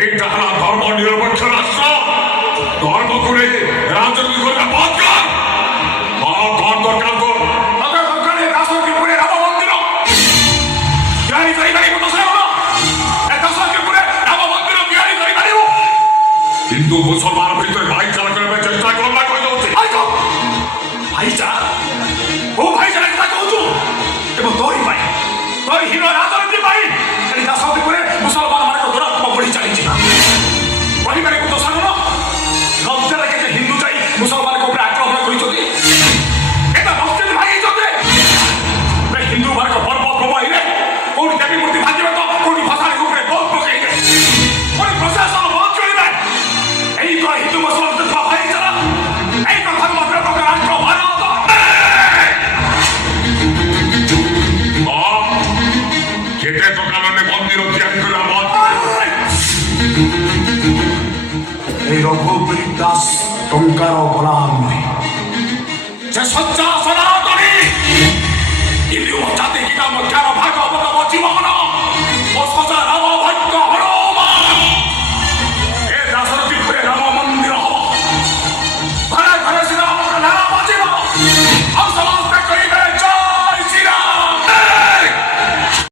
এইটা হলো ধর্ম নিরপেক্ষ রাষ্ট্র। ধর্ম করে রাজনীতি করে বন্ধ কর। কর দরকার কর। দরকারে রাজনীতি করে রাম মন্দির বিহারি তৈরি বাড়ি মতো ছিল না। রাজনীতি করে রাম মন্দির বিহারি তৈরি বাড়ি। কিন্তু মুসলমানের ভিতরে ভাইচারা করবে চেষ্টা করবে না কই হচ্ছে ভাইচারা ও ভাইচারা কথা কইছো এবং তোরই ভাই তোর হিরো রাজনীতি ভাই এই রাজনীতি করে মুসলমান মানে দৌরাত্মক বড়ি চালিয়েছে পরিবারে কত সামনে লজ্জা লাগে যে হিন্দু চাই মুসলমানকে উপরে আক্রমণ করেছে এটা মসজিদ ভাঙিয়েছে হিন্দু মার্গ পর্ব প্রবাহিরে কোটি দেবী মূর্তি ভাঙিবে তো কোটি ভাষার উপরে বল পকাইবে কোন প্রশাসন বল চলিবে এই তো হিন্দু মুসলমানদের ভাইচারা এই তো ধর্মের প্রকার রাষ্ট্র ভারত খেতে তো কারণে মন্দির ত্যাগ করে আমার এই রঘুবীর দাস টঙ্কার গোলাম নয় যে সজ্জা সলাম